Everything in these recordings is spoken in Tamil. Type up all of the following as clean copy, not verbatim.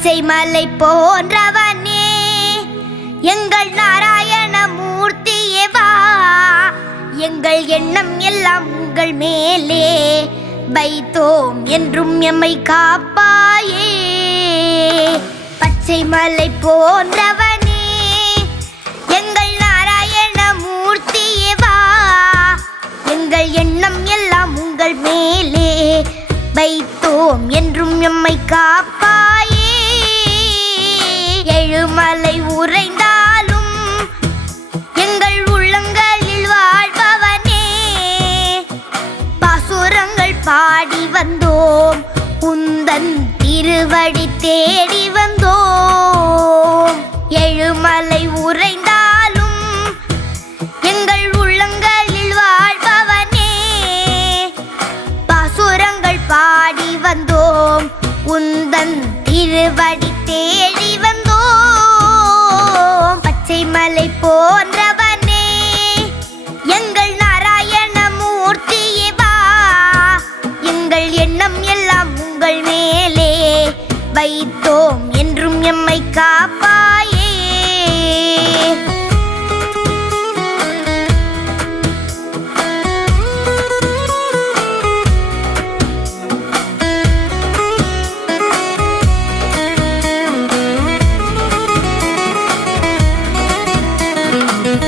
பச்சை மலை போன்றவனே எங்கள் நாராயண மூர்த்தியே வா. எங்கள் எண்ணம் எல்லாம் உங்கள் மேலே வைத்தோம் என்றும் எம்மை காப்பாயே. பச்சை மலை போன்றவனே எங்கள் நாராயண மூர்த்தியே வா. எங்கள் எண்ணம் எல்லாம் உங்கள் மேலே வைத்தோம் என்றும் எம்மை காப்பாயே. எழுமலை உறைந்தாலும் எங்கள் உள்ளங்களில் வாழ்பவனே, பாசுரங்கள் பாடி வந்தோம் உந்தன் திருவடி தேடி வந்தோம். எழுமலை உறைந்தாலும் எங்கள் உள்ளங்களில் வாழ்பவனே, பாசுரங்கள் பாடி வந்தோம் உந்தன் திருவடி தேடி வந்தோம். பச்சை மலை போன்றவனே எங்கள் நாராயண மூர்த்தியே வா. எங்கள் எண்ணம் எல்லாம் உங்கள் மேலே வைத்தோம் என்றும் எம்மை காப்பாயே.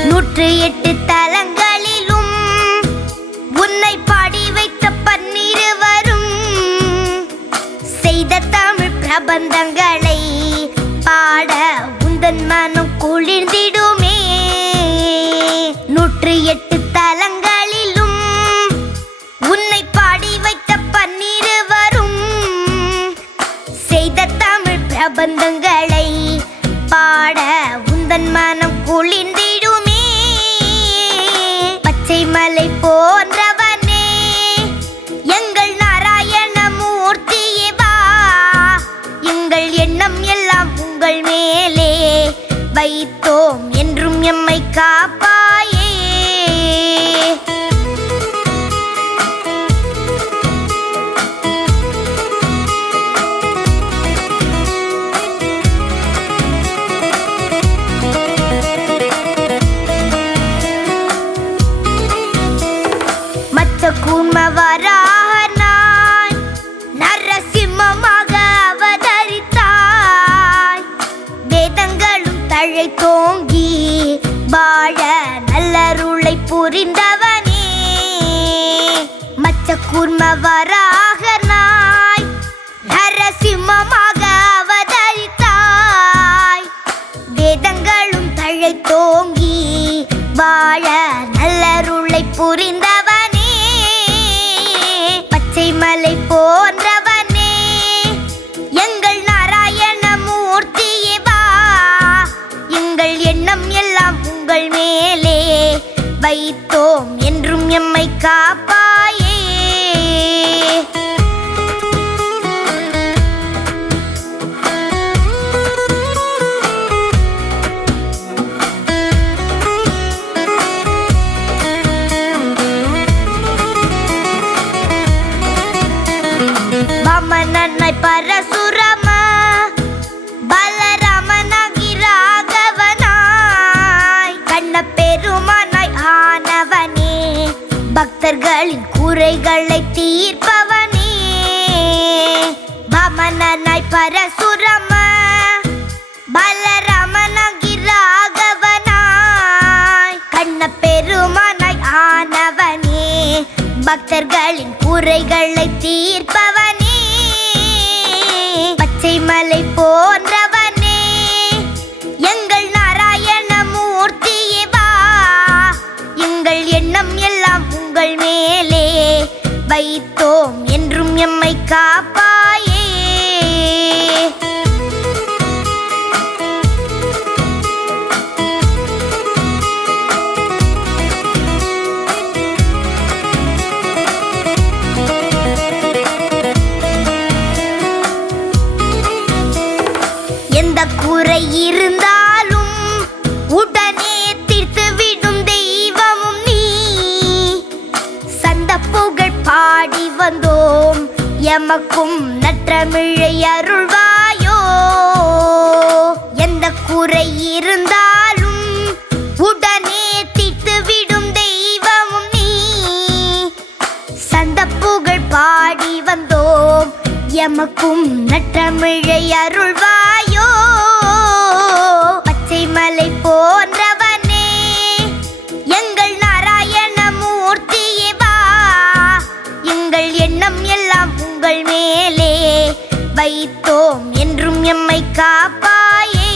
நூற்று எட்டு தலங்களிலும் உன்னை பாடி வைத்த பன்னிருவரும் செய்த தமிழ் பிரபந்தங்களை பாட உந்தன் மனம் குளிர்ந்திடுமே. நூற்று எட்டு தலங்களிலும் உன்னை பாடி வைத்த பன்னிருவரும் செய்த தமிழ் பிரபந்தங்களை பாட உந்தன் மனம் குளிர்ந்திடுமே. பச்சை மலை போன்றவனே எங்கள் நாராயண மூர்த்தியே வா. எங்கள் எண்ணம் எல்லாம் உங்கள் மேலே வைத்தோம் என்றும் எம்மை காப்பாயே. கூர்மவராகனாய் நரசிம்மமாக அவதரித்தாய். வேதங்களும் தழைத்தோங்கி வாழ நல்லருளை புரிந்தவனே. மச்ச கூர்மவராகனாய் நரசிம்மமாக அவதரித்தாய். வேதங்களும் தழைத்தோங்கி வாழ நல்லருளை புரிந்தவனே. பச்சை மலை போன்றவனே எங்கள் நாராயண மூர்த்தியே வா. எங்கள் எண்ணம் எல்லாம் உங்கள் மேலே வைத்தோம் என்றும் எம்மை காப்பாயே. வாமனனாய் பரசுரம பலராமனாகி ராகவனாய் கண்ணப்பெருமானாய் ஆனவனே, பக்தர்களின் குறைகளை தீர்ப்பவனே. வாமனனாய் பரசுரம பலராமனாகி ராகவனாய் கண்ணப்பெருமானாய் ஆனவனே, பக்தர்களின் குறைகளை தீர்ப்பவனே. பச்சை மலை போன்றவனே எங்கள் நாராயண மூர்த்தியே வா. எங்கள் எண்ணம் எல்லாம் உங்கள் மேலே வைத்தோம் என்றும் எம்மை காப்பாயே. எந்த குறை இருந்தாலும் உடனே தீர்த்துவிடும் தெய்வமும் நீ. சந்த புகழ் பாடி வந்தோம் எமக்கும் நற்றமிழை அருள்வாயோ. குறை இருந்தாலும் உடனே தீர்த்துவிடும் தெய்வமும் நீ. சந்த புகழ் பாடி வந்தோம், எமக்கும் நற்றமிழை அருள்வாயோ. பச்சை மலை போன்றவனே, எங்கள் நாராயண மூர்த்தியே வா. எங்கள் எண்ணம் எல்லாம் உங்கள் மேலே வைத்தோம், என்றும் எம்மை காப்பாயே.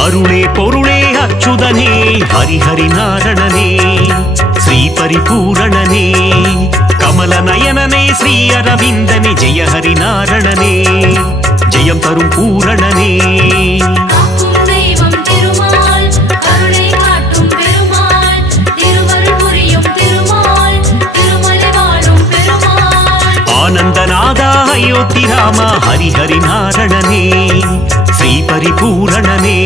அருளே பொருளே அச்சுதனே ஹரிஹரி நாரணனே, ஸ்ரீ பரிபூரணனே கமல நயனனே, ஸ்ரீ அரவிந்தனே, ஜெய ஹரி நாரணனே, ஜெயம் தரும் பூரணனே. ஆனந்தநாதா அயோத்தி ராமா ஹரிஹரி நாரணனே, ஸ்ரீ பரிபூரணனே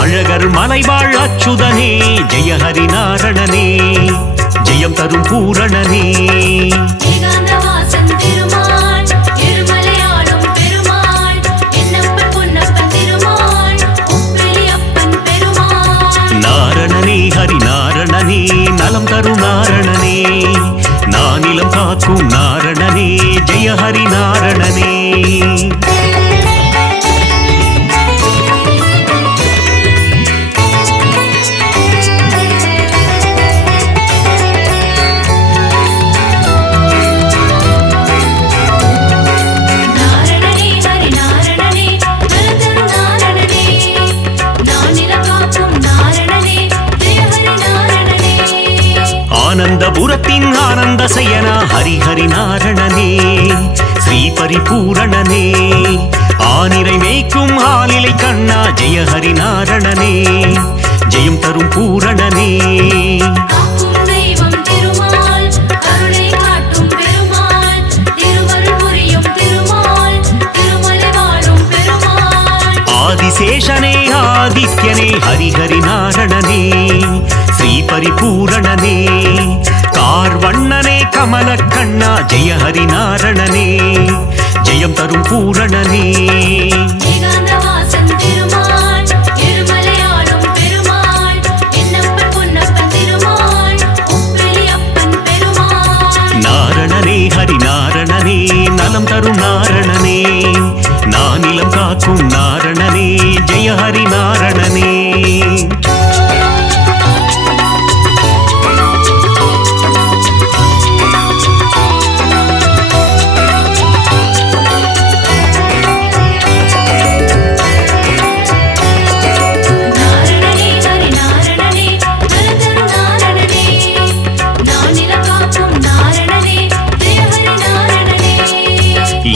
அழகர் மலைவாழ் அச்சுதனே, ஜெய ஹரி நாரணனே, ஜெயம் தரும் பூரணனே. நாரணனே ஹரி நாரணனே, நலம் தரும் நாரணனே, நானிலம் காக்கும் நாரணனே, ஜெய ஹரி நாரணனே. ஆனந்தபுரத்தின் ஆனந்த சயனா ஹரிஹரி நாரணனே, ஸ்ரீ பரிபூரணனே ஆனிரை மேய்க்கும் ஆலிலை கண்ணா, ஜெய ஹரி நாரணனே, ஜெயம் தரும் பூரணனே. ஆதிசேஷனே ஆதித்யனே ஹரிஹரி நாரணனே, ஸ்ரீ பரிபூரணனே கார்வண்ணனே கமல கண்ணா, ஜெய ஹரி நாரணனே, ஜெயம் தரும் பூரணனே. நாரணனே ஹரி நாரணனே, நலம் தரும் நாரணனே, நானிலம் காக்கும் நாரணனே, ஜெய ஹரி நாரணனே.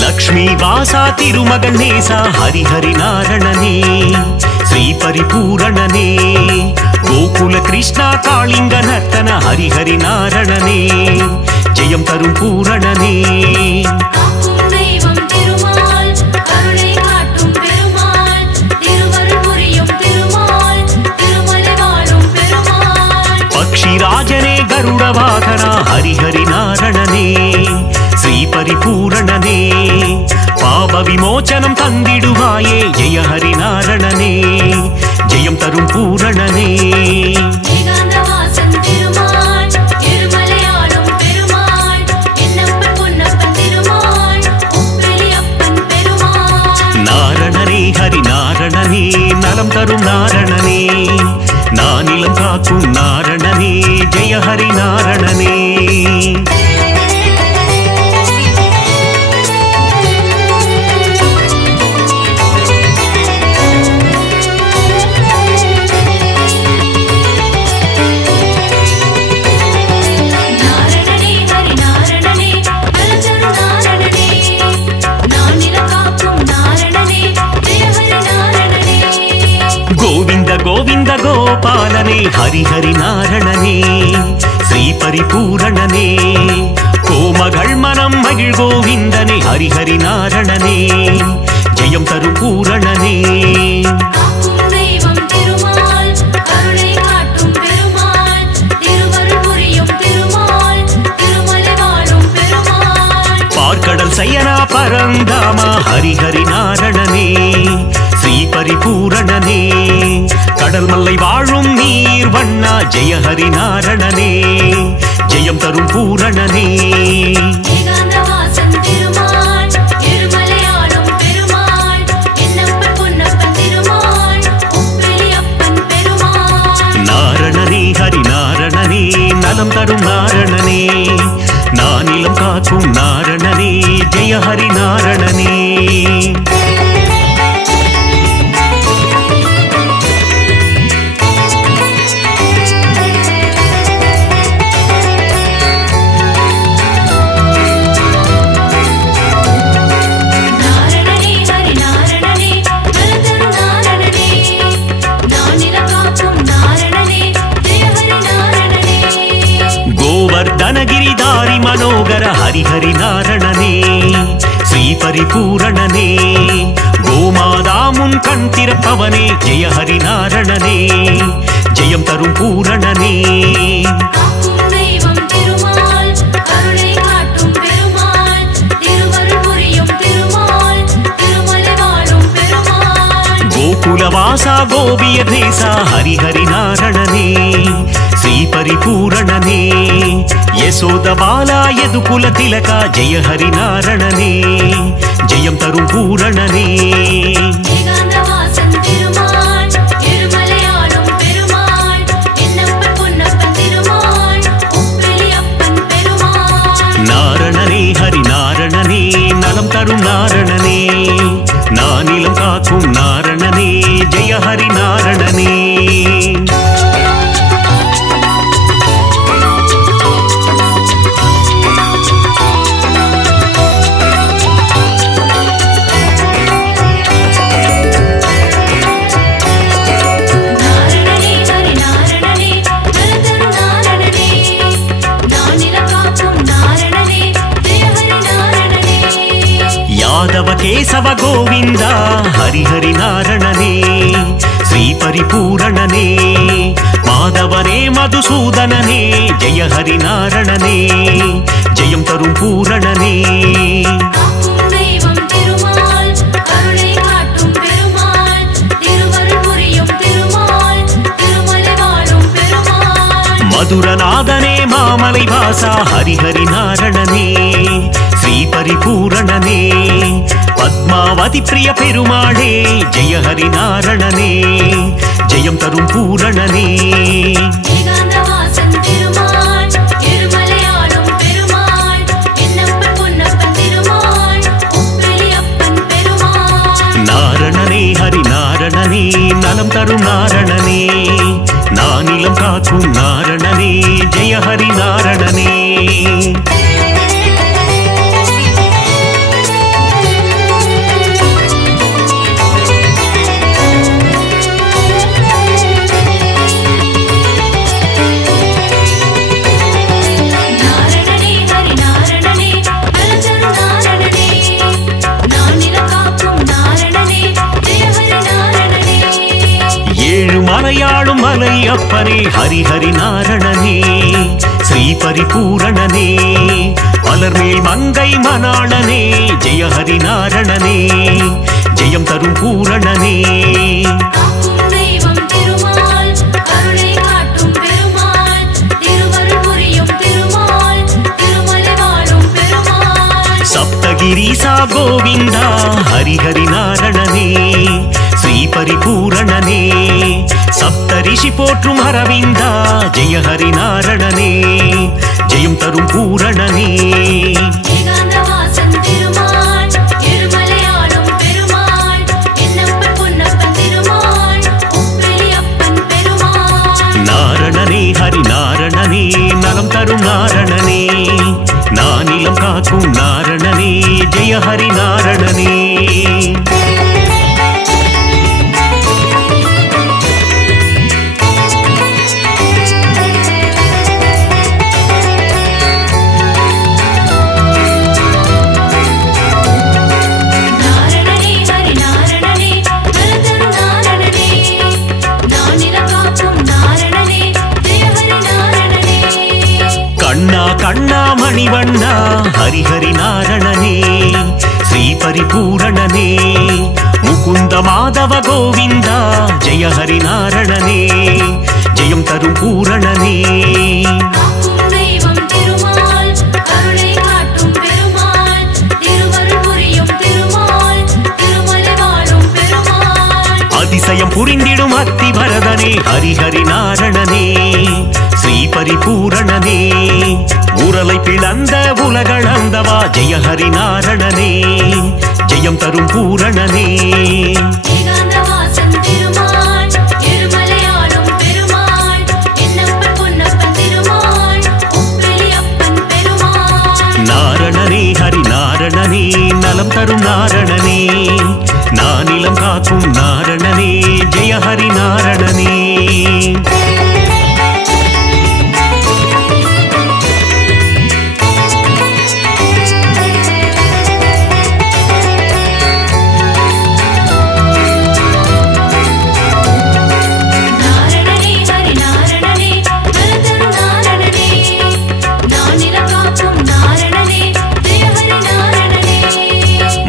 லக்ஷ்மி வாசா திருமகன் நேசா ஹரிஹரி நாரணனே, ஸ்ரீ பரிபூரணனே கோகுல கிருஷ்ணா காளிங்க நர்த்தன ஹரிஹரி நாரணனே, ஜெயம் தரும் பூரணனே. பக்ஷிராஜனே கருட வாகனா ஹரிஹரி நாரணனே, ஸ்ரீ பரிபூரணனே பாப விமோச்சனம் தந்திடுவாயே, ஜெய ஹரி நாரணனே, ஜெயம் தரும் பூரணனே. நாரணனே ஹரி நாரணனே, நலம் தரும் நாரணனே, நானிலம் காக்கும் நாரணனே, ஜெய ஹரி நாரணனே. நாரணனே ஹரிஹரி நாரணனே ஸ்ரீ பரிபூரணனே கோமகள் மனம் மகிழ் கோவிந்தனே ஹரிஹரி நாரணனே ஜெயம் தரும் பூரணனே பார்க்கடல் சயனா பரந்தாமா ஹரிஹரி நாரணனே ஸ்ரீ பரிபூரணனே கடல் மல்லை வாழும் நீர் வண்ணா ஜெய ஹரி நாரணனே ஜெயம் தரும் பூரணனே நாரணனே ஹரி நாரணனே நலம் தரும் நாரணனே நானிலம் காக்கும் நாரணனே ஜெய ஹரி நாரணனே गिरिधारी मनोगर हरिहरि नारणने श्री परिपूरणने गोमादा मुन कण तिरप्पवने जय हरि नारणने जयम तरुम पूरणने गोकुलवासा गोपिय देसा हरिहरि नारणने श्री परिपूरणने यशोद बाला यदुकुल तिलका जय हरि नारणने जयम तरुम पूरणने नारणने हरि नारणने नलम तरुम नारणने नानिलम काकुम नारणने जय हरि नारणने केशव गोविंद हरिहरि नारणने श्री परिपूरणने माधवने मधुसूदनने जय हरि नारणने जयम तरुम पूरणने मधुरनादने मामलै वासा हरिहरि नारणने श्री परिपूरणने पद्मावती प्रिय पेरुमाळे जय हरि नारणने जयम तरुम पूरणने नारणने हरि नारणने नलम तरुम नारणने नानिलम काकुम नारणने जय हरि नारणने மலையாளும் மலையப்பனே ஹரிஹரி நாரணனே ஸ்ரீ பரிபூரணனே மலர்மேல் மங்கை மணாளனே ஜெய ஹரி நாரணனே ஜெயம் தரும் பூரணனே सप्तगिरीसा गोविंदा हरिहरि नारणने श्री परिपूरणने सप्तऋषि पोट्रुम अरविंदा जय हरि नारणने जयम तरुम पूरणने नारणने हरि नारणने नलम तरुम नारणने नानिलम काकुम नारणने जय हरि नारणने ஹரிஹரி நாரணனே ஸ்ரீ பரிபூரணனே முகுந்த மாதவ கோவிந்தா ஜெய ஹரி நாரணனே ஜெயம் தரும் பூரணனே அதிசயம் புரிந்திடும் அத்தி வரதனே ஹரிஹரி நாரணனே ஸ்ரீ பரிபூரணனே உரலை பிளந்த உலகளந்தவா ஜெய ஹரி நாரணனே ஜெயம் தரும் பூரணனே நாரணனே ஹரி நாரணனே நலம் தரும் நாரணனே நானிலம் காக்கும் நாரணனே ஜெய ஹரி நாரணனே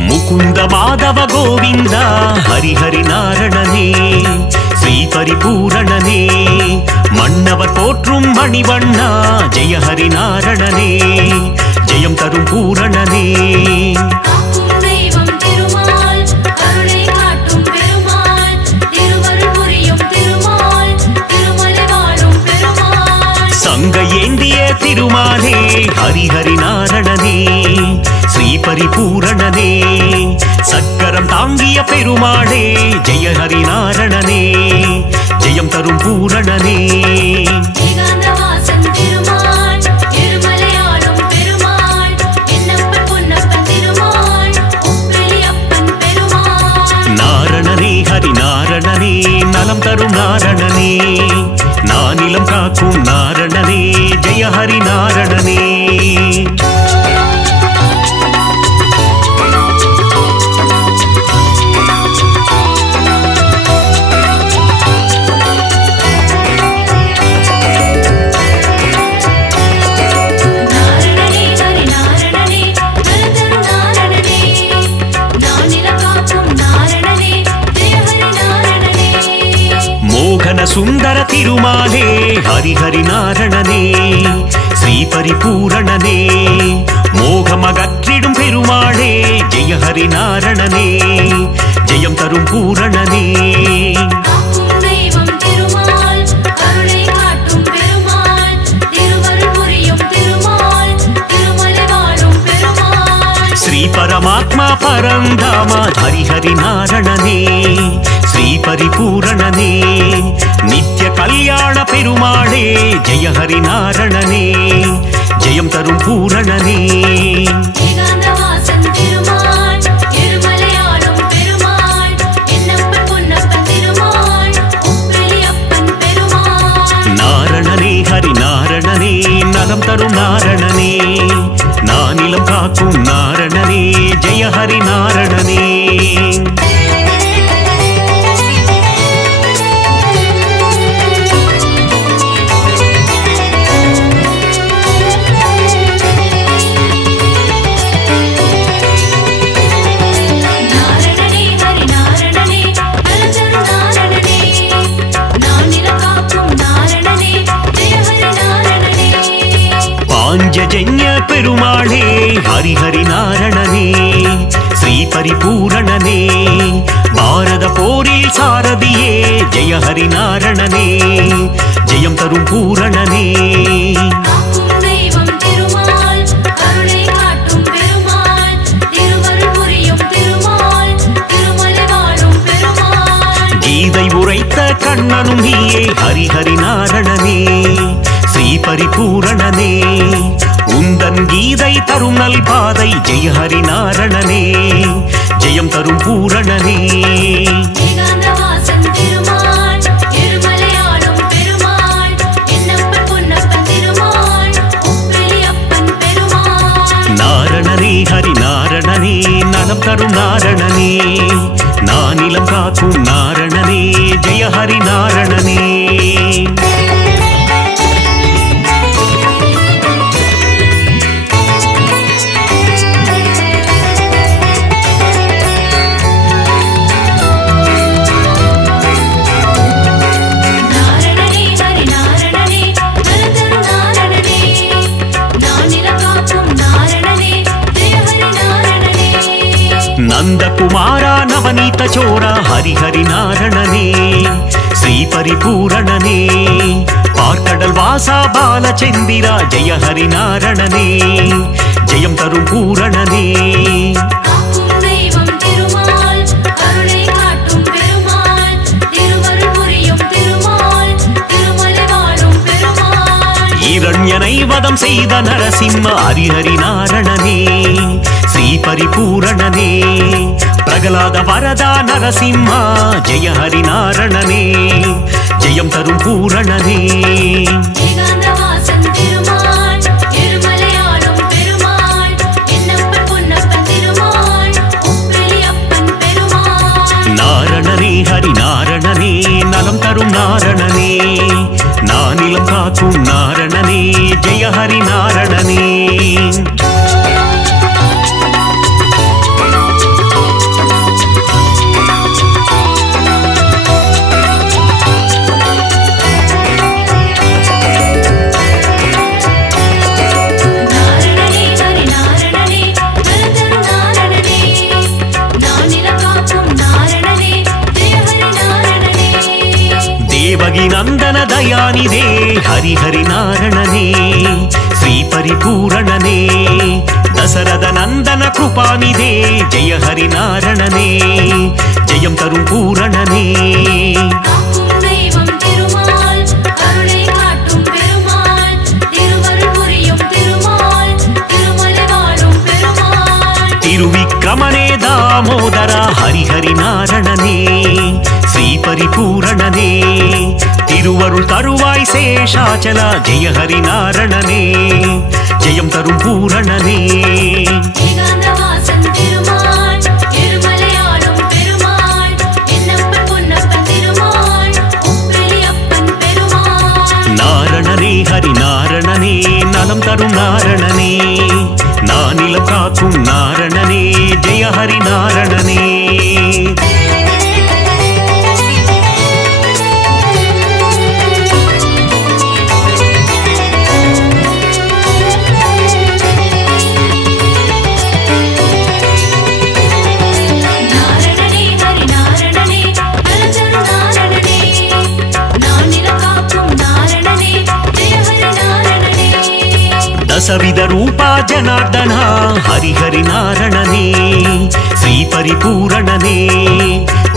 முகுந்த மாதவ கோவிந்தா ஹரிஹரி நாரணனே ஸ்ரீ பரிபூரணனே மன்னவர் போற்றும் மணிவண்ணா ஜெய ஹரி நாரணனே ஜெயம் தரும் பூரணனே சங்க ஏந்திய திருமாலே ஹரிஹரி நாரணனே ஸ்ரீ பரிபூரணனே சக்கரம் தாங்கிய பெருமாளே ஜெய ஹரி நாரணனே ஜெயம் தரும் பூரணனே நாரணனே ஹரி நாரணனே நலம் தரும் நாரணனே நானிலம் காக்கும் நாரணனே ஜெய ஹரி நாரணனே சுந்தர திருமாலே ஹரிஹரி நாரணனே ஸ்ரீ பரிபூரணனே மோகமகற்றிடும் பெருமாளே ஜெய ஹரி நாரணனே ஜெயம் தரும் பூரணனே ஸ்ரீ பரமாத்மா பரந்தாமா ஹரிஹரி நாரணனே ஸ்ரீ பரிபூரணனே நித்ய கல்யாண பெருமாளே ஜெய ஹரி நாரணனே ஜெயம் தரும் பூரணனே நாரணனே ஹரி நாரணனே நலம் தரும் நாரணனே நானிலம் காக்கும் நாரணனே ஜெய ஹரி நாரணனே பாஞ்சஜன்ய பெருமாளே ஹரிஹரி நாரணனே ஸ்ரீ பரிபூரணனே பாரத போரில் சாரதியே ஜெய ஹரி நாரணனே ஜெயம் தரும் பூரணனே கீதை உரைத்த கண்ணனும் நீயே ஹரிஹரி நாரணனே ஸ்ரீ பரிபூரணனே உந்தன் கீதை தரும் நல் பாதை ஜெய ஹரி நாரணனே ஜெயம் தரும் பூரணனே நாரணனே ஹரி நாரணனே நலம் தரும் நாரணனே நானிலம் காக்கும் நாரணனே ஜெய ஹரி நாரணனே நந்தகுமாரா நவநீத சோரா ஹரிஹரி நாரணனே ஸ்ரீ பரிபூரணனே பார்க்கடல் வாசா பாலச்சந்திரா ஜெய ஹரி நாரணனே ஜெயம் தரும் பூரணனே இரண்யனை வதம் செய்த நரசிம்ம ஹரிஹரி நாரணனே ஸ்ரீ பரிபூரணனே பிரகலாத வரதா நரசிம்மா ஜெய ஹரி நாரணனே ஜெயம் தரும் பூரணனே நாரணனே ஹரி நாரணனே நலம் தரும் நாரணனே நானிலம் காக்கும் நாரணனே ஜெய ஹரி நாரணனே தேவகி நந்தன தயாநிதே ஹரிஹரி நாரணனே ஸ்ரீ பரிபூரணனே தசரத நந்தன கிருபாநிதே ஜெய ஹரி நாரணனே ஜெயம் தரும் பூரணனே திருவிக்கிரமனே தாமோதரா ஹரிஹரி நாரணனே ஸ்ரீ பரிபூரணனே திருவருள் தருவாய் சேஷாச்சலா ஜெய ஹரி நாரணனே ஜெயம் தரும் பூரணனே நாரணனே ஹரி நாரணனே நலம் தரும் நாரணனே நானிலம் காக்கும் நாரணனே ஜெய ஹரி நாரணனே दशविध रूपा जनार्दना हरिहरि नारणने श्री परिपूरणने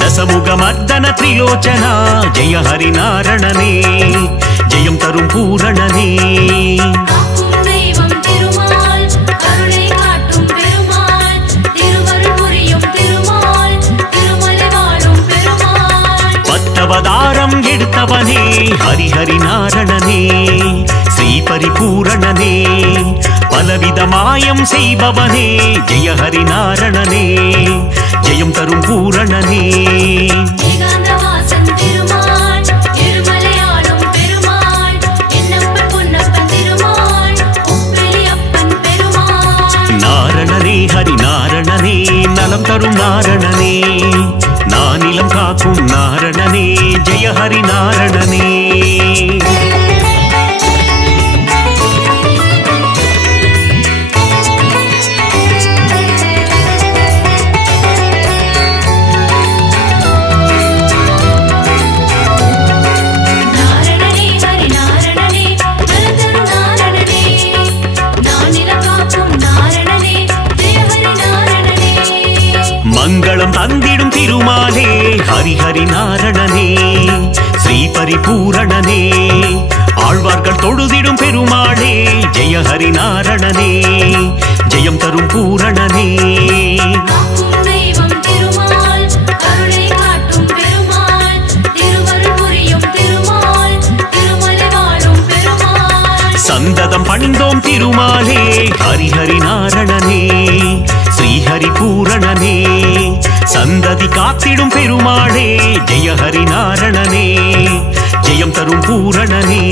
दशमुखमर्दन त्रिलोचना जय हरि नारणने जयं तरुं पूरणने பத்தவதாரம் எடுத்தவனே ஹரிஹரி நாரணனே ஸ்ரீ பரிபூரணனே பலவித மாயம் செய்பவனே ஜெய ஹரி நாரணனே ஜெயம் தரும் பூரணனே நாரணனே ஹரி நாரணனே நலம் தரும் நாரணனே நானிலம் காக்கும் நாரணனே ஜெய ஹரி நாரணனே மங்களம் தந்திடும் திருமாலே ஹரிஹரி நாரணனே ஸ்ரீ பரிபூரணனே ஆழ்வார்கள் தொழுதிடும் பெருமாளே ஜெய ஹரி நாரணனே ஜெயம் தரும் பூரணனே சந்ததம் பணிந்தோம் திருமாலே ஹரிஹரி நாரணனே ஸ்ரீஹரி பூரணனே சந்ததி காத்திடும் பெருமாளே ஜெய ஹரி நாரணனே ஜெயம் தரும் பூரணனே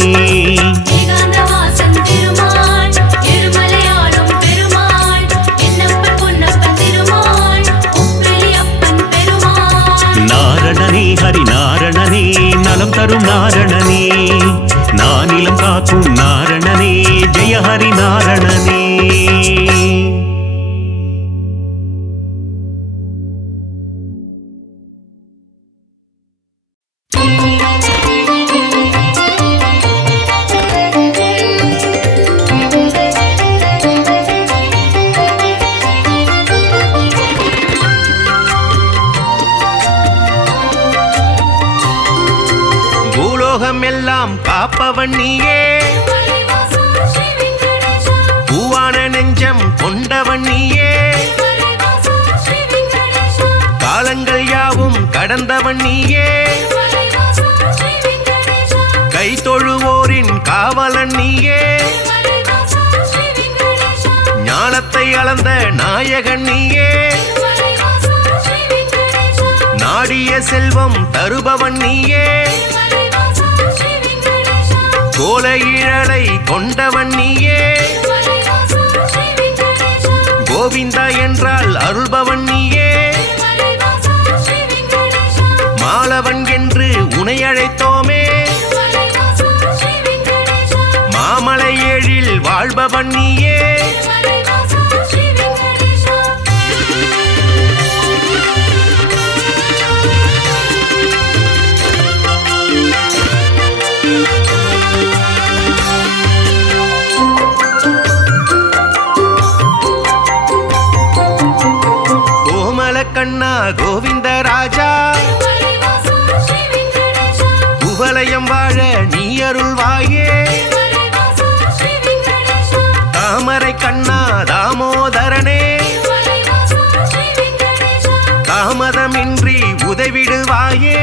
நாரணனே ஹரி நாரணனே நலம் தரும் நாரணனே நானிலம் காக்கும் நாரணனே ஜெய ஹரி நாரணனே பூலோகம் எல்லாம் காப்பவன் நீயே பூவான நெஞ்சம் கொண்டவன் நீயே காலங்கள் யாவும் கடந்தவன் நீயே கை தொழுவோரின் காவலன் நீயே ஞானத்தை அளந்த நாயகன் நீயே நாடிய செல்வம் தருபவன் நீயே கோல இழலை கொண்டவன் நீயே கோவிந்தா என்றால் அருள்பவன் நீயே மாலவன் என்று உனை அழைத்தோமே மாமலை ஏழில் வாழ்பவன் நீயே கண்ணா கோவிந்த ராஜா குவலயம் வாழ நீ அருள்வாயே தாமரை கண்ணா தாமோதரனே தாமதமின்றி உதவிடுவாயே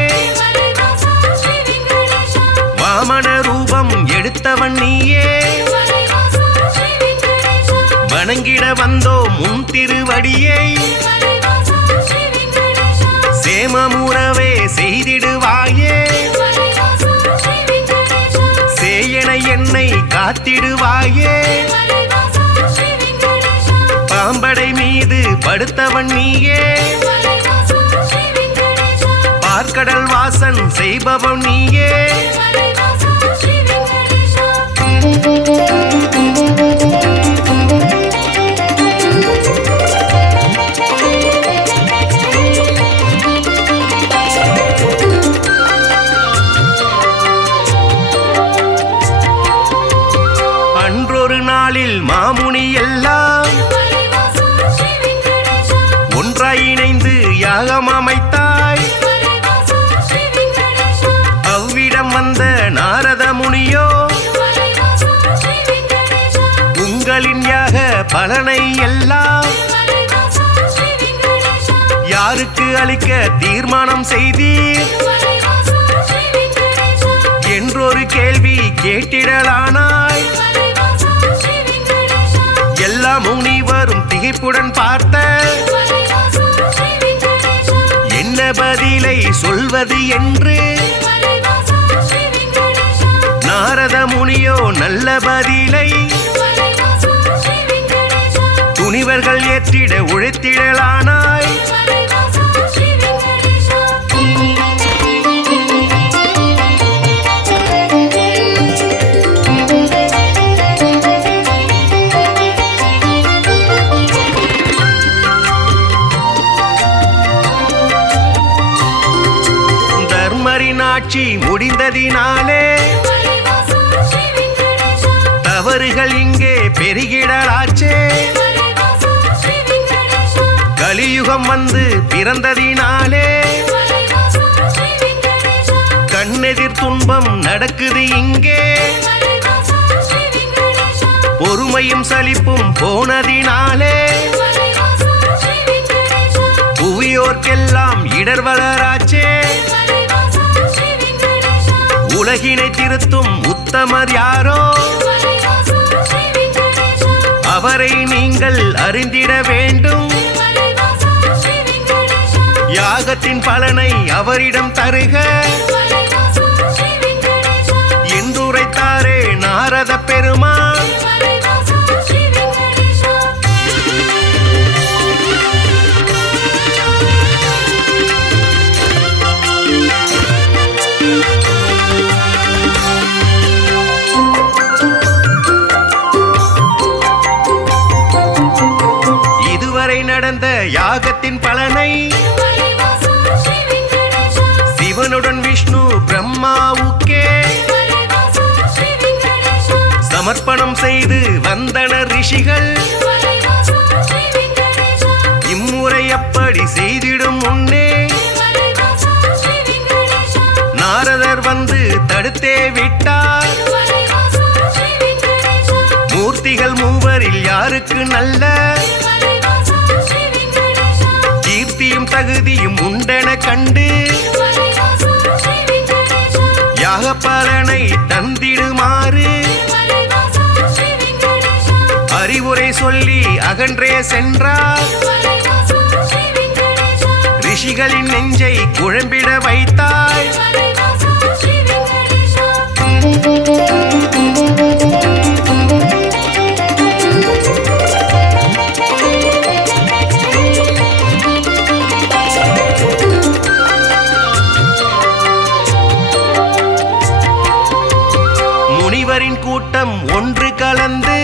வாமன ரூபம் எடுத்தவன் நீயே வணங்கிட வந்தோ முன் திருவடியை சேமமுறவே செய்திடுவாயே சேயன என்னை காத்திடுவாயே பாம்படை மீது படுத்தவன் நீயே பார்க்கடல் வாசன் செய்பவன் நீயே மாமுனி எல்லாம் ஒன்றாய் இணைந்து யாகம் அமைத்தாய் அவ்விடம் வந்த நாரத முனியோ உங்களின் யாக பலனை எல்லாம் யாருக்கு அளிக்க தீர்மானம் செய்தீர் என்றொரு கேள்வி கேட்டிடலானாய் எல்லா முனிவரும் திகைப்புடன் பார்த்த என்ன பதிலை சொல்வது என்று நாரத முனியோ நல்ல பதிலை துணிவர்கள் ஏற்றிட உழைத்திடலானாய் ஆட்சி முடிந்ததினாலே தவறுகள் இங்கே பெருகிடலாச்சே கலியுகம் வந்து பிறந்ததினாலே கண்ணெதிர் துன்பம் நடக்குது இங்கே பொறுமையும் சலிப்பும் போனதினாலே புவியோர்க்கெல்லாம் இடர் வளராச்சே உலகினை திருத்தும் உத்தமர் யாரோ அவரை நீங்கள் அறிந்திட வேண்டும் யாகத்தின் பலனை அவரிடம் தருக என்றுரைத்தாரே நாரத பெருமான் நடந்த யாகத்தின் பலனை சிவனுடன் விஷ்ணு பிரம்மாவுக்கே சமர்ப்பணம் செய்து வந்தனர் ரிஷிகள் இம்முறை அப்படி செய்திடும் முன்னே நாரதர் வந்து தடுத்தே விட்டார். மூர்த்திகள் மூவரில் யாருக்கு நல்ல கீர்த்தியும் தகுதியும் உண்டென கண்டு யாக பலனை தந்திடுமாறு அறிவுரை சொல்லி அகன்றே சென்றார். ரிஷிகளின் நெஞ்சை குழம்பிட வைத்தாய். முனிவரின் கூட்டம் ஒன்று கலந்து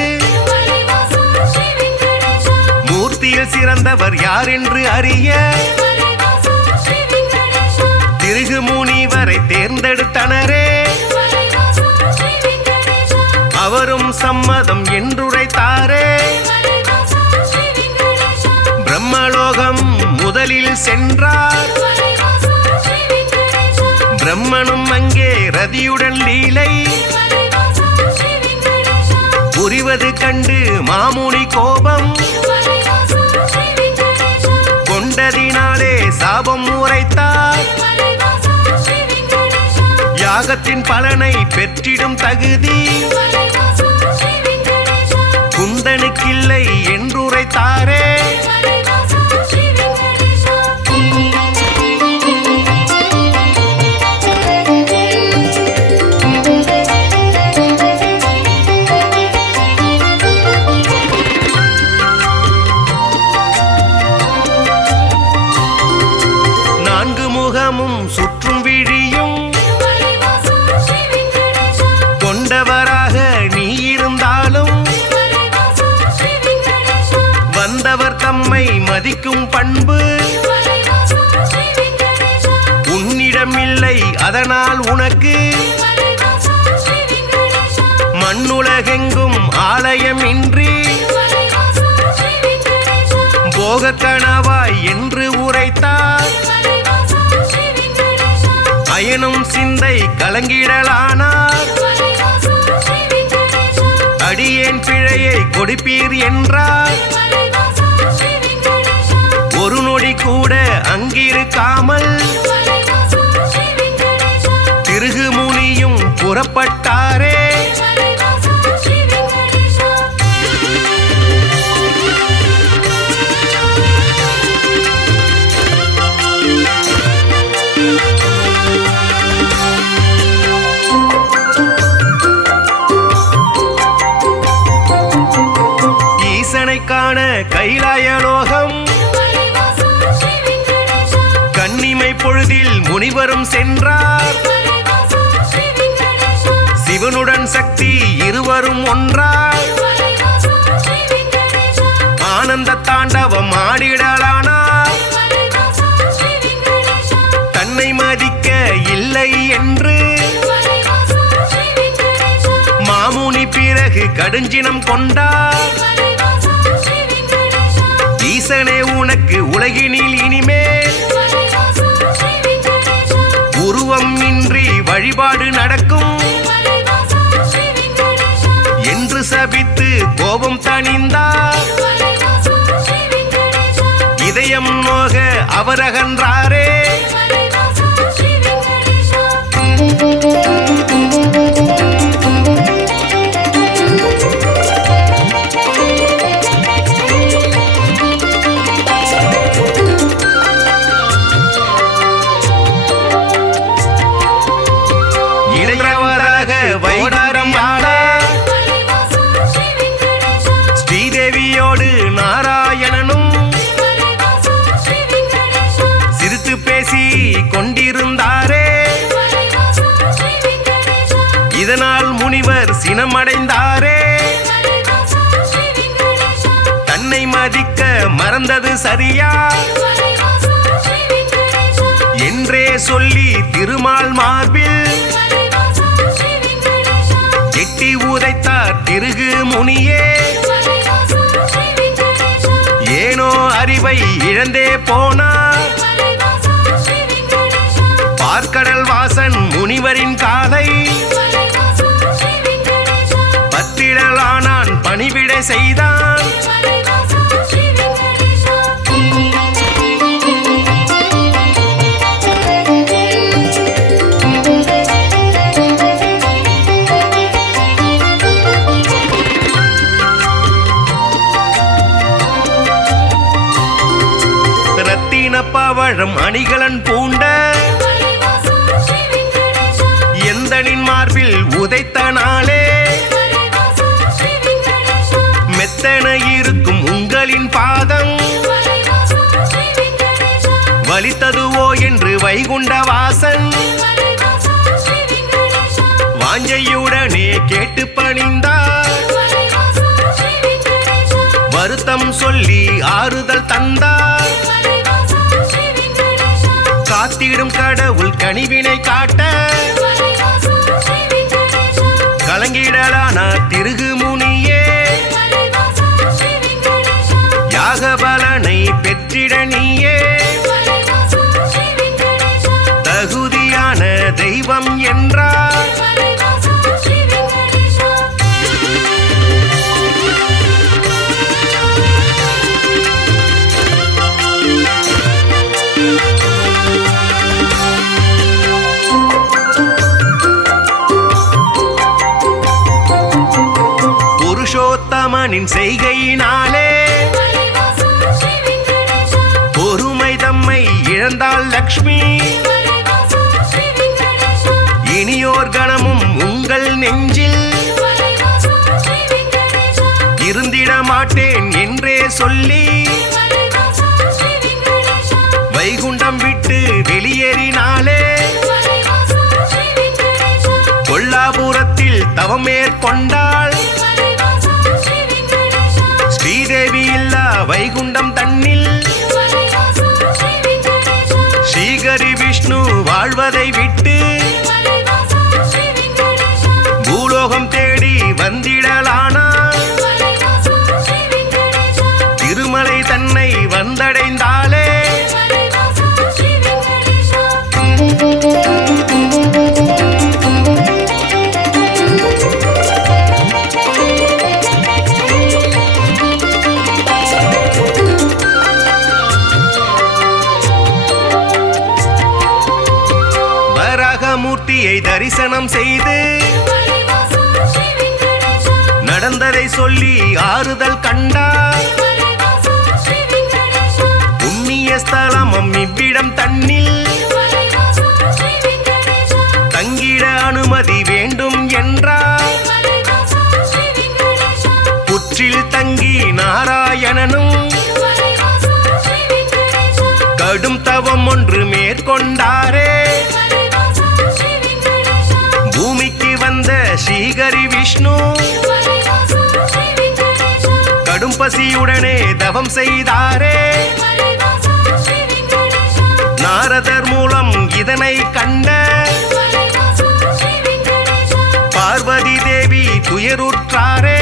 மூர்த்தியில் சிறந்தவர் யார் என்று அறிய திருகு முனிவரை தேர்ந்தெடுத்தனரே. அவரும் சம்மதம் என்றுரைத்தாரே. பிரம்மலோகம் முதலில் சென்றார். பிரம்மனும் அங்கே ரதியுடன் லீலை புரிவது கண்டு மாமுனி கோபம் கொண்டதினாலே சாபம் உரைத்தார். யாகத்தின் பலனை பெற்றிடும் தகுதி குந்தனுக்கில்லை என்றுரைத்தாரே. சுற்றும் விழியும் கொண்டவராக நீ இருந்தாலும் வந்தவர் தம்மை மதிக்கும் பண்பு உன்னிடமில்லை. அதனால் உனக்கு மண்ணுலகெங்கும் ஆலயம் இன்றி போக கணவாய் என்று உரைத்தார். அயனும் சிந்தை கலங்கிடலானார். அடியேன் பிழையை கொடுப்பீர் என்றார். ஒரு நொடி கூட அங்கிருக்காமல் திருகு முனியும் புறப்பட்டாரே. காண கைலாயலோகம் கன்னிமை பொழுதில் முனிவரும் சென்றார். சிவனுடன் சக்தி இருவரும் ஒன்றாய் ஆனந்த தாண்டவம் ஆடிடலானார். தன்னை மதிக்க இல்லை என்று மாமுனி பிறகு கடுஞ்சினம் கொண்டார். ஈசனே உனக்கு உலகினில் இனிமேல் உருவம் இன்றி வழிபாடு நடக்கும் என்று சபித்து கோபம் தணிந்தார். இதயம் நோக அவர் அகன்றாரே. ஸ்ரீதேவியோடு நாராயணனும் சிரித்து பேசி கொண்டிருந்தாரே. இதனால் முனிவர் சினமடைந்தாரே. தன்னை மதிக்க மறந்தது சரியா என்றே சொல்லி திருமால் மார்பில் எட்டி உதைத்தார் திருகு முனியே. ஏனோ அறிவை இழந்தே போனார். பார்க்கடல் வாசன் முனிவரின் காலை பணிவிடை செய்தான். ரத்தின பவழம் அணிகலன் பூண்ட எந்தனின் மார்பில் உதைத்த நாளே மெத்தன இருக்கும் உங்களின் பாதம் வலித்ததுவோ என்று வைகுண்ட வாசன் வாஞ்சையுடனே கேட்டு பணிந்தார். வருத்தம் சொல்லி ஆறுதல் தந்தார். காத்திடும் கடவுள் கனிவினை காட்ட கலங்கிடலான திருகு முனியே யாக பலனை பெற்றிட நீயே தகுதியான தெய்வம் என்றார். புருஷோத்தமனின் செய்கையினாலே பொறுமை தம்மை இழந்தாள் லக்ஷ்மி. இனியோர் கணமும் உங்கள் நெஞ்சில் இருந்திட மாட்டேன் என்றே சொல்லி வைகுண்டம் விட்டு வெளியேறினாலே கொல்லாபுரத்தில் தவம் மேற்கொண்டாள். ஸ்ரீதேவி இல்லா வைகுண்டம் தன்னில் ஸ்ரீகரி விஷ்ணு வாழ்வதை விட்டு பூலோகம் தேடி வந்திடலானார். திருமலை தன்னை வந்தடைந்தாலே மூர்த்தியை தரிசனம் செய்து நடந்ததை சொல்லி ஆறுதல் கண்டார். புண்ணிய ஸ்தலமும் இவ்விடம் தன்னில் தங்கிட அனுமதி வேண்டும் என்றார். புற்றில் தங்கி நாராயணனும் கடும் தவம் ஒன்று மேற்கொண்டாரே. பூமிக்கு வந்த ஸ்ரீகரி விஷ்ணு கடும் பசியுடனே தவம் செய்தாரே. நாரதர் மூலம் இதனை கண்ட பார்வதி தேவி துயருற்றாரே.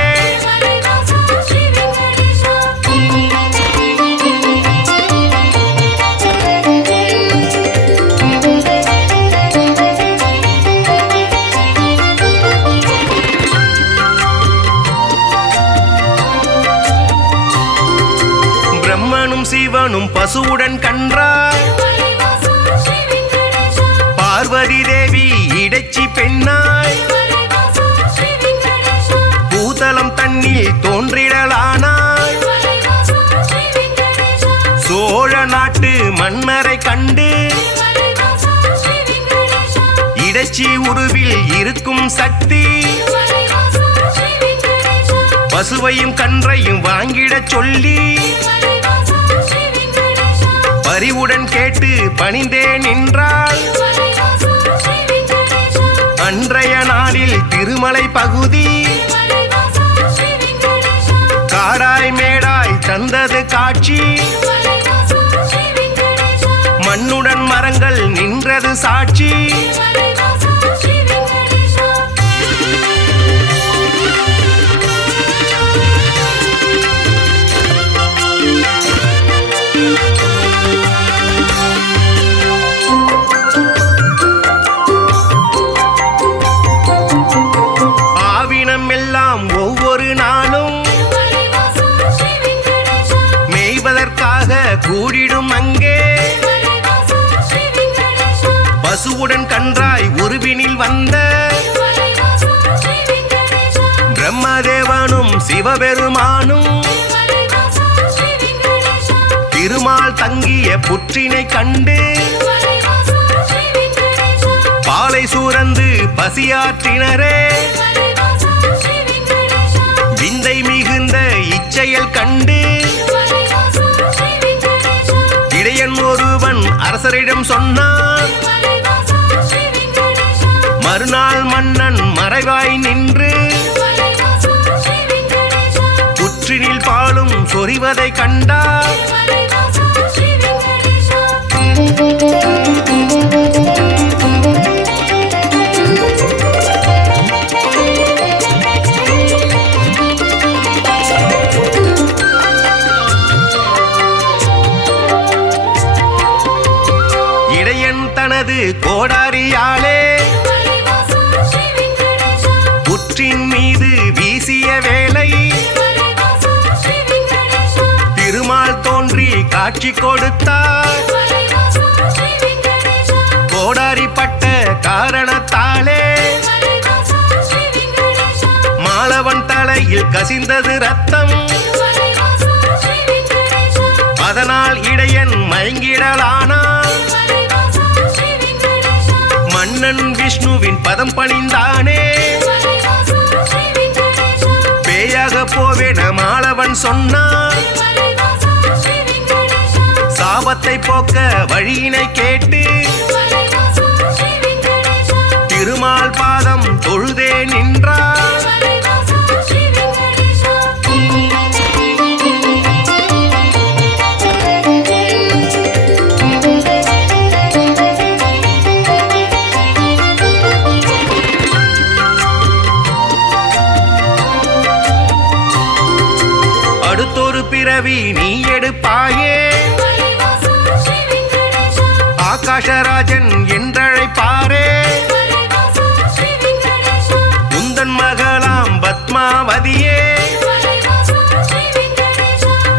பிரம்மனும் சிவனும் பசுவுடன் கன்றார். பார்வதி தேவி இடைச்சி பெண்ணாய் பூதலம் தன்னில் தோன்றிடலானாய். சோழ நாட்டு மன்னரை கண்டு இடைச்சி உருவில் இருக்கும் சக்தி பசுவையும் கன்றையும் வாங்கிடச் சொல்லி பரிவுடன் கேட்டு பணிந்தே நின்றாள். அன்றைய நாளில் திருமலை பகுதி காடாய் மேடாய் தந்தது காட்சி. மண்ணுடன் மரங்கள் நின்றது சாட்சி. ஆவினம் எல்லாம் ஒவ்வொரு நாளும் பசுவுடன் கன்றாய் உருவினில் வந்த பிரம்மதேவனும் சிவபெருமானும் திருமால் தங்கிய புற்றினை கண்டு பாலை சூரந்து பசியாற்றினரே விந்தை மிகுந்த இச்செயல் கண்டு இடையன் ஒருவன் அரசரிடம் சொன்னான். மறுநாள் மன்னன் மறைவாய் நின்று புற்றினில் பாலும் சொரிவதை கண்டார். இடையன் தனது கோடாரியாலே புற்றின் மீது வீசிய வேளை திருமால் தோன்றி காட்சி கொடுத்தார். கோடாரிப்பட்ட காரணத்தாலே மாலவன் தலையில் கசிந்தது ரத்தம். அதனால் இடையன் மயங்கிடலானான். மன்னன் விஷ்ணுவின் பதம் பணிந்தானே. பேயாக போவேன மாலவன் சொன்னான். சாபத்தை போக்க வழியினை கேட்டு திருமால் பாதம் தொழுதே நின்றார். அடுத்தொரு பிறவி நீ எடுப்பாயே, ஆகாஷராஜன் என்றழைப்பாரே. உந்தன் மகளாம் பத்மாவதியே,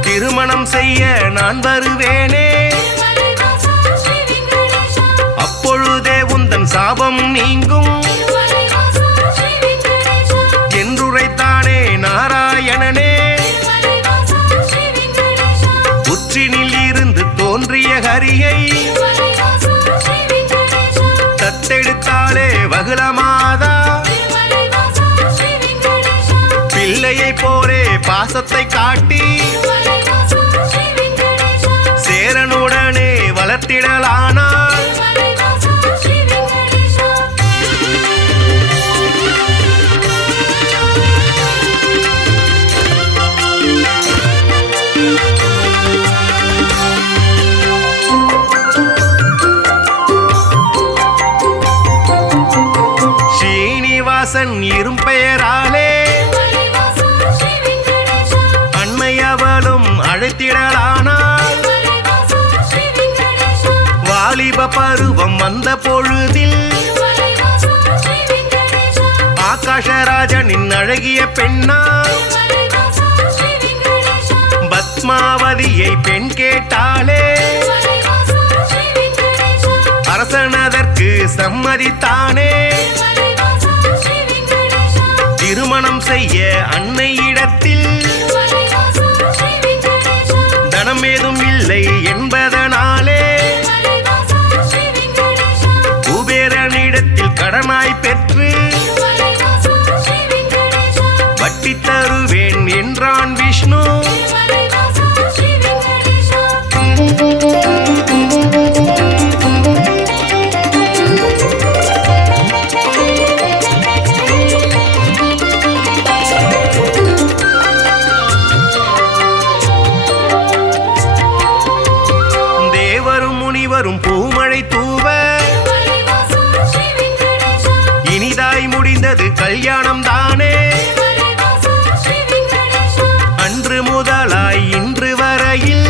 திருமணம் செய்ய நான் வருவேனே. அப்பொழுதே உந்தன் சாபம் நீங்கும் என்றுரைத்தானே நாராயணனே. புற்றினில் இருந்து தோன்றிய ஹரியை தத்தெடுத்தாலே வகுளமாதா. பிள்ளையை போலே பாசத்தை காட்டி சேரனுடனே வளர்த்திடலானாள். ஸ்ரீனிவாசன் இரும்பெயராலே அண்மையவளும் அழைத்திடலானாள். வாலிப பருவம் வந்த பொழுதில் ஆகாஷராஜனின் அழகிய பெண்ணா பத்மாவதியை பெண் கேட்டாளே. அரசனதற்கு சம்மதித்தானே. திருமணம் செய்ய அன்னையிடத்தில் தனம் ஏதும் இல்லை என்பதனாலே குபேரனிடத்தில் கடனாய் பெற்று வட்டி தருவேன் என்றான் விஷ்ணு. தேவரும் முனிவரும் பூமழை தூவ இனிதாய் முடிந்தது கல்யாணம் தானே. அன்று முதலாய் இன்று வரையில்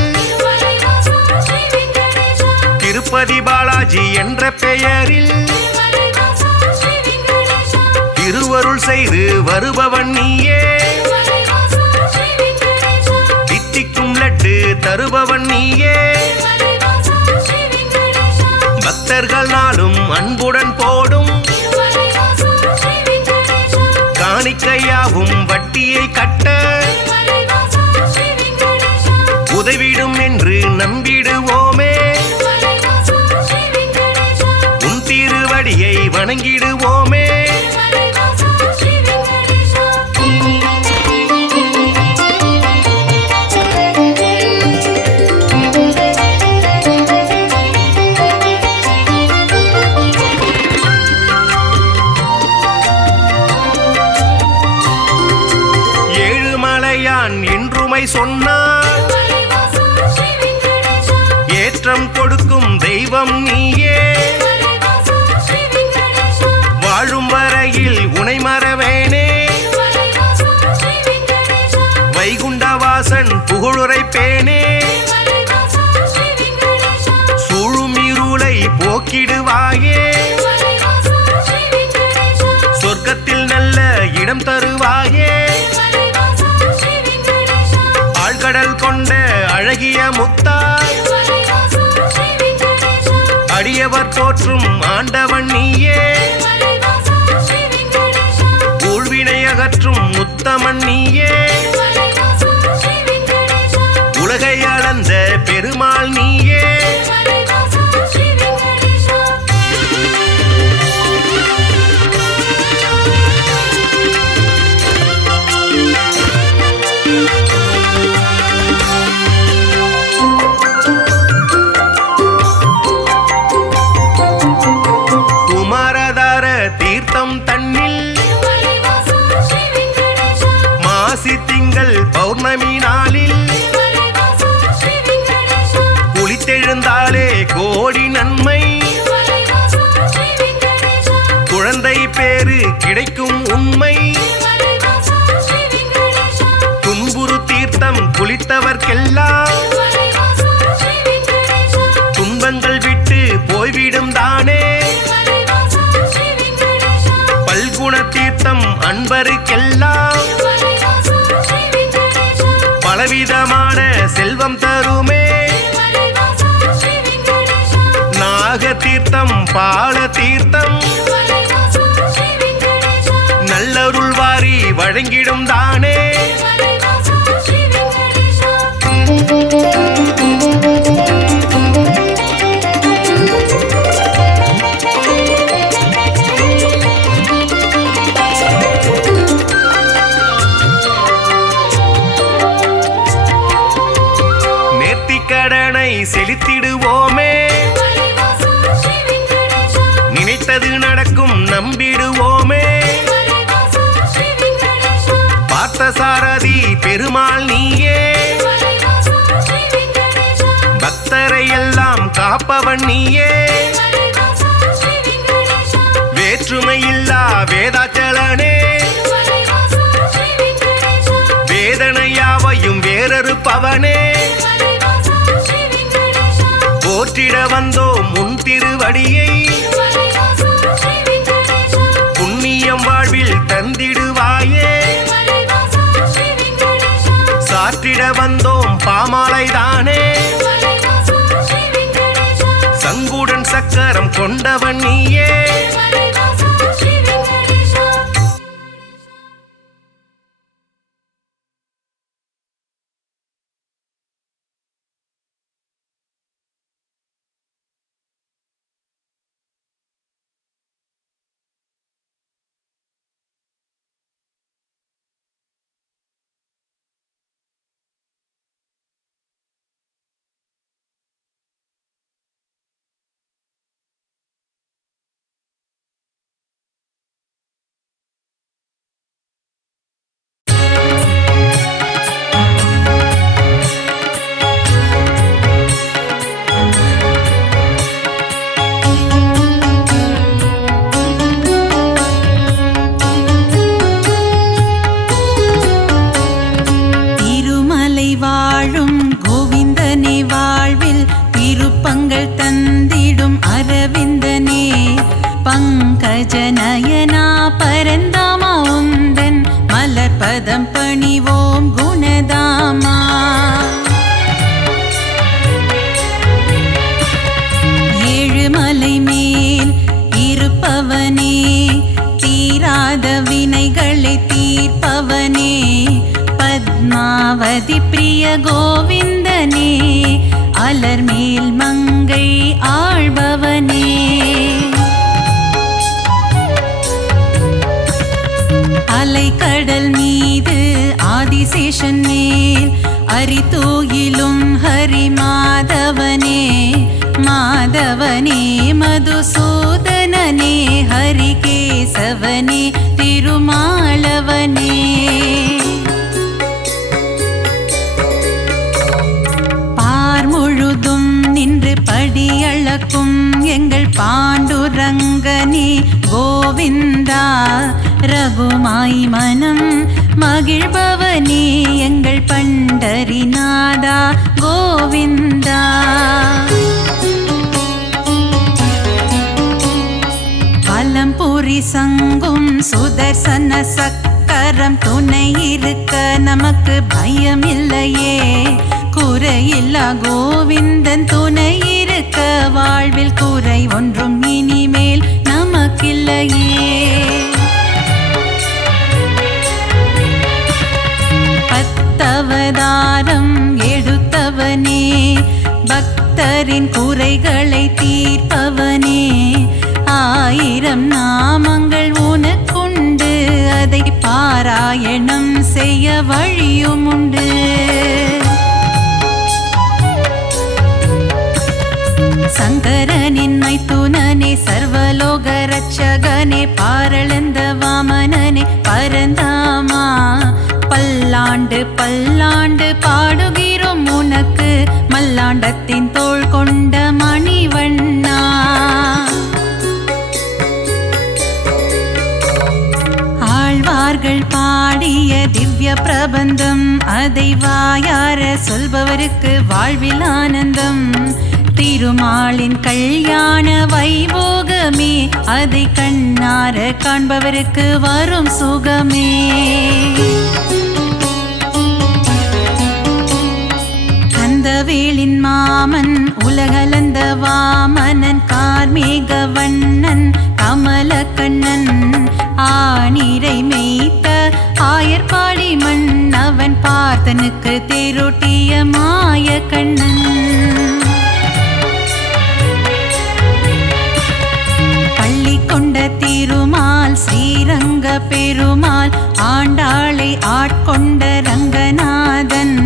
திருப்பதி பாலாஜி என்ற பெயரில் திருவருள் செய்து வருபவன் நீயே. தித்திக்கும் லட்டு தருபவன் நீயே. பக்தர்கள் நாளும் அன்புடன் போடும் காணிக்கையாவும் வட்டியை கட்ட உதவிடும் என்று நம்பிடுவோமே. உன் திருவடியை வணங்கிடுவோமே. ஏழுமலையான் என்றுமை சொன்னார், ஏற்றம் கொடுக்கும் தெய்வம் நீயே. வாழும் வரையில் உனை மறவேனே. வைகுண்டவாசன் புகழுரைப்பேனே. சூழும் இருளை போக்கிடுவாயே. சொர்க்கத்தில் நல்ல இடம் தருவாயே. ஆழ்கடல் கொண்ட அழகிய முத்தாய், அடியவர் தோற்றும் ஆண்டவன் நீயே. ஊழ்வினை அகற்றும் உத்தமன் நீயே. உலகை அளந்த பெருமாள் நீயே. குமாரதார தீர்த்தம் தன்னில் மாசி திங்கள் பௌர்ணமி நாளில் குளித்தெழுந்தாலே கோடி நன்மை. குழந்தை பேரு கிடைக்கும் உண்மை. துன்புறு தீர்த்தம் குளித்தவர்க்கெல்லாம் துன்பங்கள் விட்டு போய்விடும் தானே. பல்குண தீர்த்தம் அன்பருக்கெல்லாம் பலவிதமான செல்வம் தருமே. நாக தீர்த்தம் பால தீர்த்தம் நல்லருள் வாரி வழங்கிடும் தானே. நேர்த்திக்கடனை செலுத்திடுவோமே. நினைத்தது நடக்கும் நம்பிடுவோமே. பார்த்தசாரதி பெருமாள் நீயே. பக்தரை எல்லாம் காப்பவன் நீயே. வேற்றுமையில்லா வேதாச்சலனே. வேதனையாவையும் வேறறுப்பவனே. போற்றிட வந்தோம் உன் திருவடியை. புண்ணியம் வாழ்வில் தந்திடுவாயே. சாற்றிட வந்தோம் பாமாலைதானே. சங்குடன் சக்கரம் கொண்டவன் நீயே. கோவிந்தனே அலர்மேல் மங்கை ஆள்பவனே. அலைக்கடல் மீது ஆதிசேஷன் மேல் அரிதூயிலும் ஹரி மாதவனே மாதவனே மதுசூதனனே ஹரிகேசவனே திருமாலவனே. பார் முழுதும் நின்று படியளக்கும் எங்கள் பாண்டுரங்கனே கோவிந்தா ரகுமாய் மனம் மகிழ்பவனே எங்கள் பண்டரிநாதா கோவிந்தா. பலம்புரி சங்கும் சுதர்சன சக்கரம் துணை இருக்க நமக்கு பயம் இல்லையே. குறையில்லா கோவிந்தன் துணை இருக்க வாழ்வில் குறை ஒன்றும் இனிமேல் நமக்கில்லையே. பத்தவதாரம் எடுத்தவனே பக்தரின் குறைகளை தீர்ப்பவனே. 1000 நாமங்கள் உனக்குண்டு அதை பாராயணம் செய்ய வழியும் உண்டு. சங்கரனின் மைத்துனனே சர்வலோக ரட்சகனே பாரளந்த வாமனனே பரந்தாமா பல்லாண்டு பல்லாண்டு பாடுகிறோம் உனக்கு மல்லாண்டத்தின் தோள் கொண்ட மணிவண்ணா. ஆழ்வார்கள் பாடிய திவ்ய பிரபந்தம் அதை வாயார சொல்பவருக்கு வாழ்வில் ஆனந்தம். திருமாலின் கல்யாண வைபோகமே அதை கண்ணார காண்பவருக்கு வரும் சுகமே. கந்தவேலின் மாமன் உலகளந்த வாமனன் கார்மேக வண்ணன் கமலக்கண்ணன் ஆனிரை மேய்த்த ஆயர்பாடி மன்னவன் பார்த்தனுக்கு தேரோட்டிய மாய கண்ணன். கொண்ட திருமால் ஸ்ரீரங்க பெருமாள் ஆண்டாளை ஆட்கொண்ட ரங்கநாதன்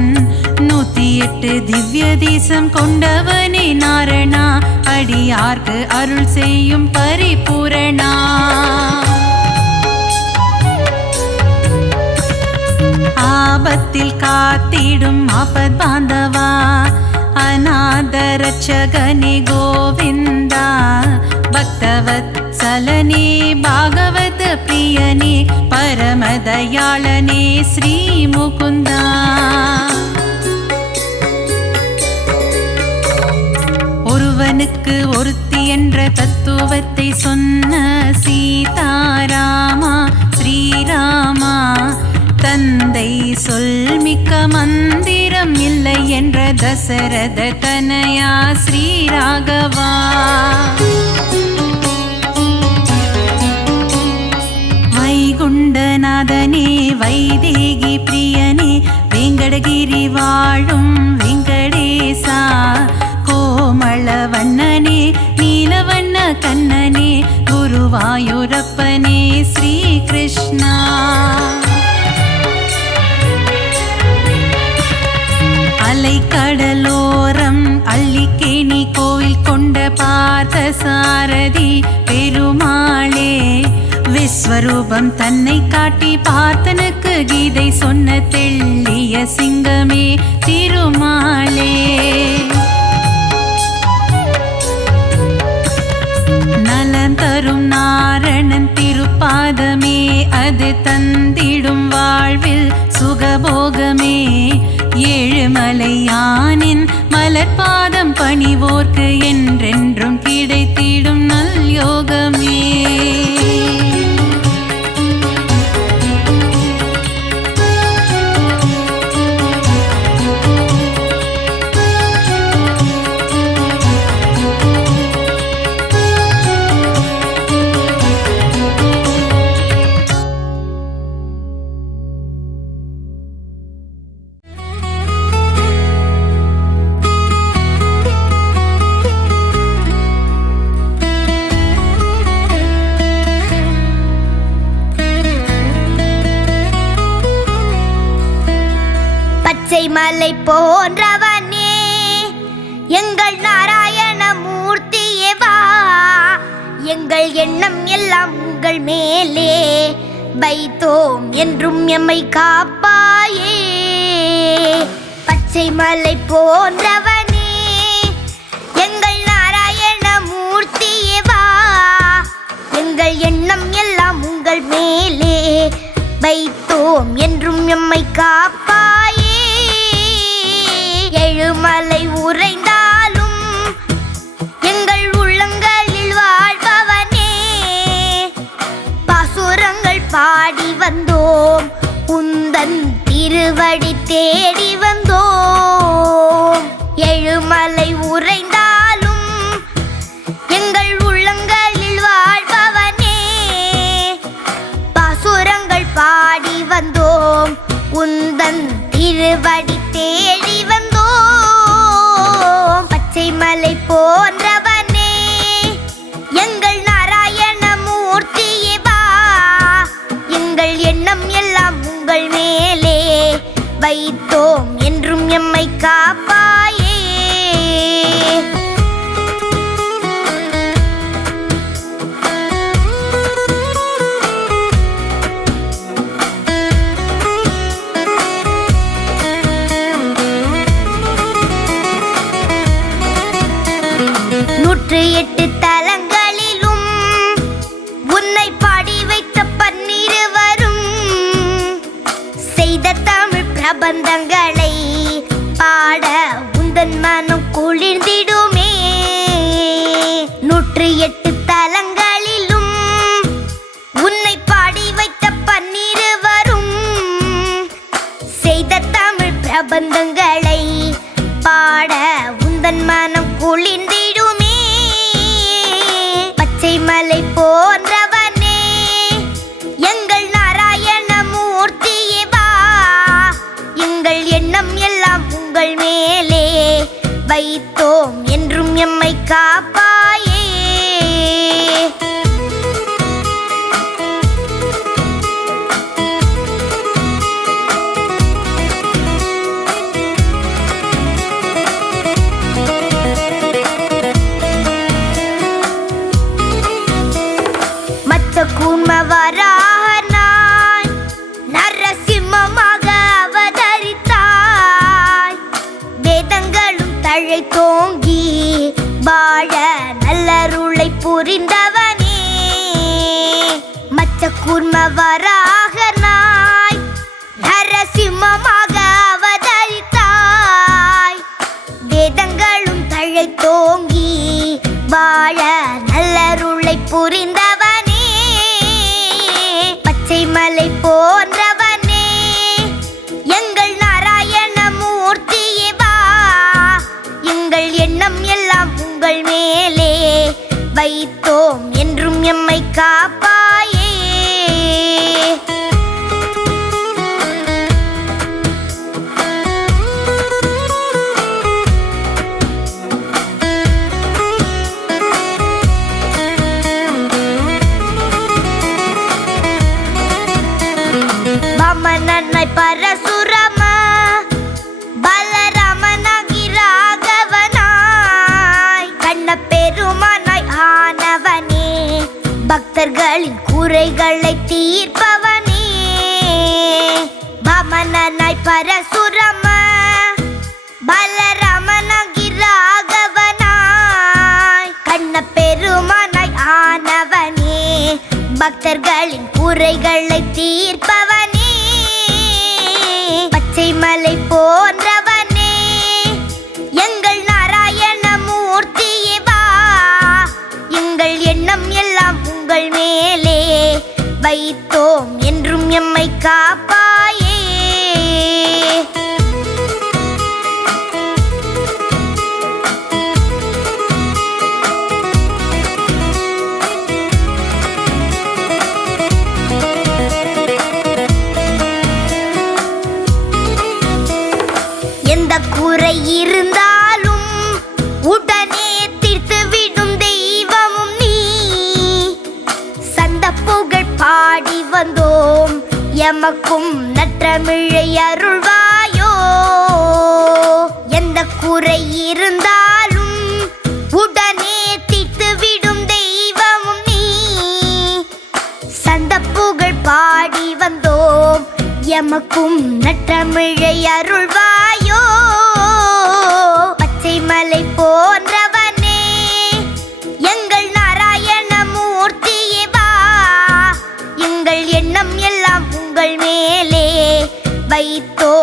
108 திவ்ய தேசம் கொண்டவனே நாரணா அடியார்க்கு அருள் செய்யும் பரிபூரணா. ஆபத்தில் காத்திடும் ஆபத் பாந்தவா அநாத ரட்சகனே கோவிந்தா பக்தவத்சலனே பாகவத பிரியனே பரமதயாளனே ஸ்ரீ முகுந்தா. ஒருவனுக்கு ஒருத்தி என்ற தத்துவத்தை சொன்ன சீதாராமா ஸ்ரீராமா தந்தை சொல்மிக்க மந்திரம் இல்லை என்ற தசரத தனயா ஸ்ரீராகவா. வைகுண்டநாதனே வைதேகி பிரியனே வெங்கடகிரி வாழும் வெங்கடேசா கோமளவண்ணனே நீலவண்ண கண்ணனே குருவாயூரப்பனே ஸ்ரீ கிருஷ்ணா. அலைக்கடலோரம் அள்ளிக்கேணி கோவில் கொண்ட பார்த்த சாரதி பெருமாளே விஸ்வரூபம் தன்னை காட்டி பார்த்தனுக்கு கீதை சொன்ன தெள்ளிய சிங்கமே திருமாலே. நலம் தரும் நாரணன் திருப்பாதமே அது தந்திடும் வாழ்வில் சுகபோகமே. ஏழுமலையானின் மலர்பாதம் பணிவோர்க்கு என்றென்றும் கிடைத்திடும் நல் யோகமே. பச்சை மலை போன்றவனே எங்கள் நாராயண மூர்த்தியே வா எங்கள் எண்ணம் எல்லாம் உங்கள் மேலே வைத்தோம் என்றும் எம்மை காப்பாயே பச்சை மலை போன்றவனே எங்கள் நாராயண மூர்த்தியே வா எங்கள் எண்ணம் எல்லாம் உங்கள் மேலே வைத்தோம் என்றும் எம்மை காப்பாயே எழுமலை உறைந்தாலும் எங்கள் உள்ளங்களில் வாழ்பவனே பாசுரங்கள் பாடி வந்தோம் உந்தன் திருவடி தேடி வந்தோம் எழுமலை உறைந்தாலும் எங்கள் உள்ளங்களில் வாழ்பவனே பாசுரங்கள் பாடி வந்தோம் உந்தன் திருவடி தேடி வந்தோம் பச்சை மலை போன்றவனே எங்கள் நாராயண மூர்த்தியே வா எங்கள் எண்ணம் எல்லாம் உங்கள் மேலே வைத்தோம் என்றும் எம்மை காப்பாயே நூற்று எட்டு தலங்களிலும் உன்னை பாடி வைத்த பன்னிருவரும் செய்த தமிழ் பிரபந்தங்களை பாட உந்தன் மனம் குளிர்ந்திடுமே நூற்று எட்டு தலங்களிலும் உன்னை பாடி வைத்த பன்னிருவரும் செய்த தமிழ் பிரபந்தங்களை பாட உந்தன் மனம் குளிர்ந்திடுமே பச்சை மலை போன்றவனே எங்கள் நாராயண மூர்த்தியே வா எங்கள் எண்ணம் எல்லாம் உங்கள் மேலே வைத்தோம் என்றும் எம்மை காப்பாயே கூர்மவரானாய் நரசிம்மமாக அவதரித்தாய் வேதங்களும் தழைத்தோங்கி வாழ நல்லருளை புரிந்தவனே மச்ச கூர்மவரானாய் நரசிம்மமாக அவதரித்தாய் வேதங்களும் தழைத்தோங்கி வாழ நல்லருளை புரிந்தவனே பச்சை மலை போன்றவனே எங்கள் நாராயண மூர்த்தியே வா எங்கள் எண்ணம் எல்லாம் உங்கள் மேலே வைத்தோம் என்றும் எம்மை காப்பாயே வாமனனாய் பரசுரம பலராமனாகி ராகவனாய் கண்ண பெருமானாய் ஆனவனே பக்தர்களின் குறைகளை தீர்ப்பவனே வாமனனாய் பரசுரம பலராமனாகி ராகவனாய் கண்ண பெருமானாய் ஆனவனே பக்தர்களின் குறைகளை தீர்ப்பவனே பச்சை மலை போன்றவனே எங்கள் நாராயண மூர்த்தியே வா எங்கள் எண்ணம் எல்லாம் உங்கள் மேலே வைத்தோம் என்றும் எம்மை காப்பாயே எந்த குறை இருந்தாலும் உடனே தீர்த்துவிடும் தெய்வமும் நீ சந்த புகழ் பாடி வந்தோம் எமக்கும் நற்றமிழை அருள்வாயோ குறை இருந்தாலும் உடனே தீர்த்துவிடும் தெய்வமும் நீ. சந்த புகழ் பாடி வந்தோம் எமக்கும் நற்றமிழை அருள்வாயோ. பச்சை மலை போன்றவனே எங்கள் நாராயண மூர்த்தியே வா. எங்கள் எண்ணம் எல்லாம் உங்கள் மேலே வைத்தோ